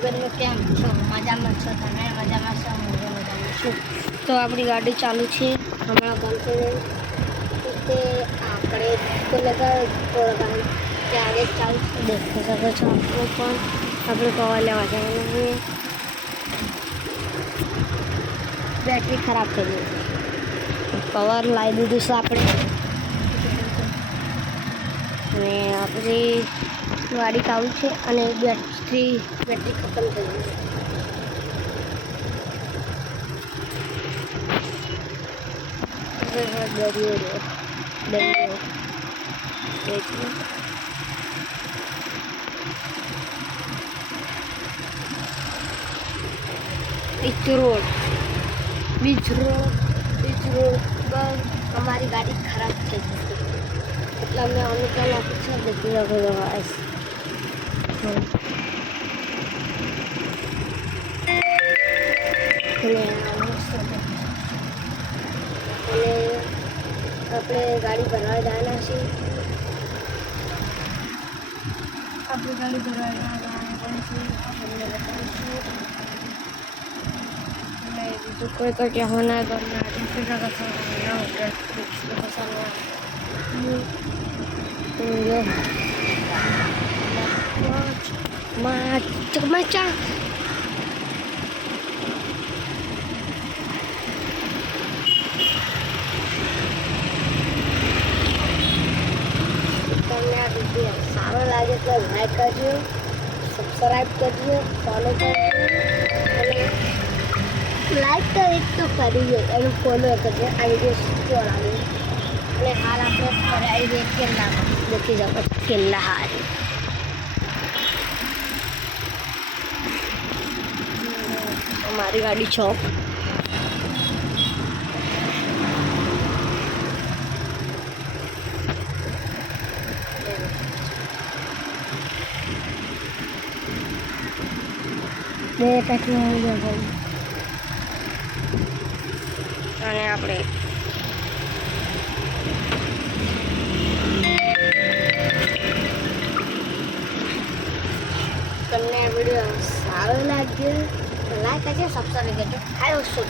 વગરનું કેમ છો? મજામાં છો? તમે મજામાં છો? હું મજામાં છું. તો આપણી ગાડી ચાલુ છે હમણાં ગમશે તે આપણે તો લગાવ ત્યારે ચાલુ દેખી શકો છો. પણ આપણે કવર લેવા જવાનું છે. બેટરી ખરાબ થઈ ગઈ. કવર લાવી દીધું છે આપણે અને આપણી ગાડી ચાલુ છે અને બેટરી ખતમ થઈ ગઈ છે. દરિયો બીચ રોડ પર हमारी गाड़ी खराब થઈ ગઈ એટલે અમે અનુકૂળ આપી છે દેખી શકો છો ગાઈસ. અને આપણે ગાડી ભરવા જવાના છીએ. આપણે ગાડી ભરવા જવાના છીએ. બીજું કોઈ તો કહેવાના ઘરના મચા તમને આ વિડીયો સારો લાગે તો લાઈક કરજો, સબસ્ક્રાઈબ કરજો, ફોલો કરજો અને લાઈક તો એક તો કરી એનું ફોલો કરજો. આ વિડીયો કેવો લાગે અને હાલ આપણે ફરાઈ દઈએ કેરલામાં દેખી શકો કેરલા હાલ અમારી ગાડી ચોક બે ટેકનોલોજી અને આપણે તમને આ વિડીયો સારો લાગ્યો તો લાઈક કરજો, સબસ્ક્રાઈબ કરજો. I was so